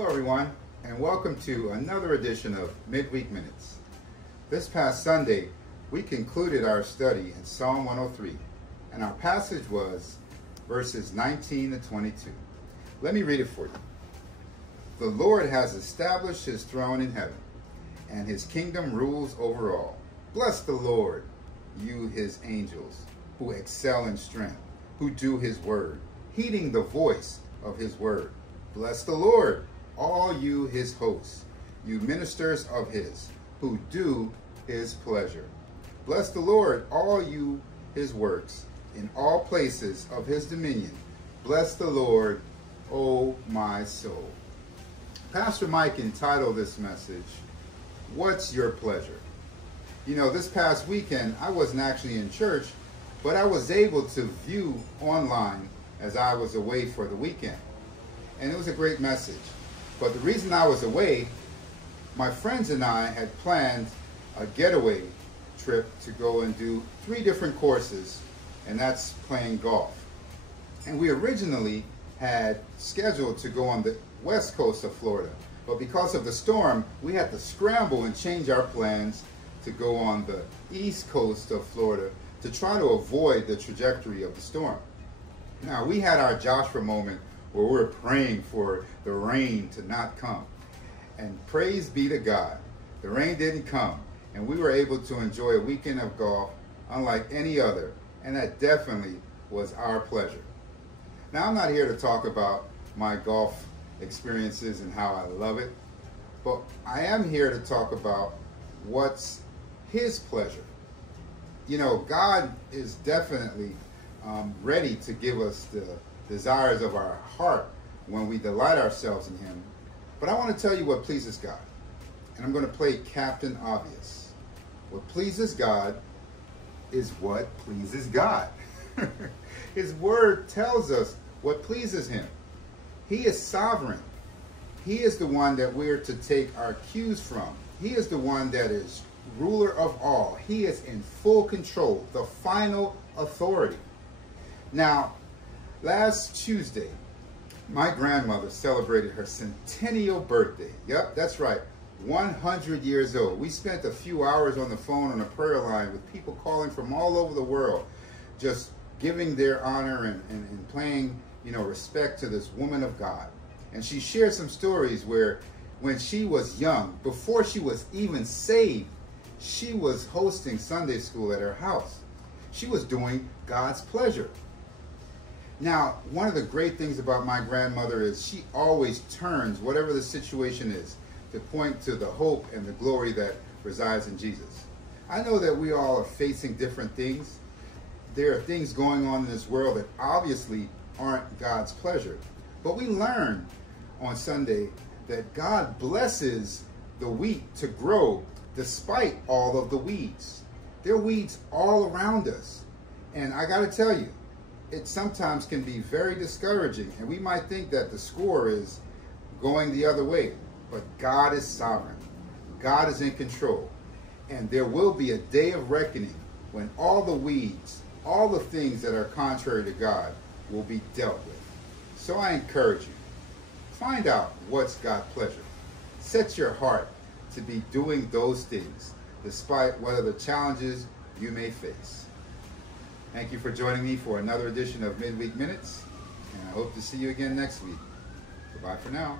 Hello everyone, and welcome to another edition of Midweek Minutes. This past Sunday, we concluded our study in Psalm 103, and our passage was verses 19 to 22. Let me read it for you. The Lord has established his throne in heaven, and his kingdom rules over all. Bless the Lord, you his angels, who excel in strength, who do his word, heeding the voice of his word. Bless the Lord, all you his hosts, you ministers of his, who do his pleasure. Bless the Lord, all you his works, in all places of his dominion. Bless the Lord, O my soul. Pastor Mike entitled this message, What's Your Pleasure? You know, this past weekend, I wasn't actually in church, but I was able to view online as I was away for the weekend. And it was a great message. But the reason I was away, my friends and I had planned a getaway trip to go and do 3 different courses, and that's playing golf. And we originally had scheduled to go on the west coast of Florida, but because of the storm, we had to scramble and change our plans to go on the east coast of Florida to try to avoid the trajectory of the storm. Now, we had our Joshua moment where we're praying for the rain to not come. And praise be to God, the rain didn't come, and we were able to enjoy a weekend of golf unlike any other, and that definitely was our pleasure. Now, I'm not here to talk about my golf experiences and how I love it, but I am here to talk about what's his pleasure. You know, God is definitely ready to give us the desires of our heart when we delight ourselves in him. But I want to tell you what pleases God. And I'm going to play Captain Obvious. What pleases God is what pleases God. His word tells us what pleases him. He is sovereign. He is the one that we're to take our cues from. He is the one that is ruler of all. He is in full control, the final authority. Now, last Tuesday, my grandmother celebrated her centennial birthday. Yep, that's right, 100 years old. We spent a few hours on the phone on a prayer line with people calling from all over the world, just giving their honor and paying, respect to this woman of God. And she shared some stories where when she was young, before she was even saved, she was hosting Sunday school at her house. She was doing God's pleasure. Now, one of the great things about my grandmother is she always turns, whatever the situation is, to point to the hope and the glory that resides in Jesus. I know that we all are facing different things. There are things going on in this world that obviously aren't God's pleasure. But we learn on Sunday that God blesses the wheat to grow despite all of the weeds. There are weeds all around us. And I got to tell you, it sometimes can be very discouraging, and we might think that the score is going the other way, but God is sovereign. God is in control, and there will be a day of reckoning when all the weeds, all the things that are contrary to God will be dealt with. So I encourage you, find out what's God's pleasure. Set your heart to be doing those things, despite whatever challenges you may face. Thank you for joining me for another edition of Midweek Minutes, and I hope to see you again next week. Goodbye for now.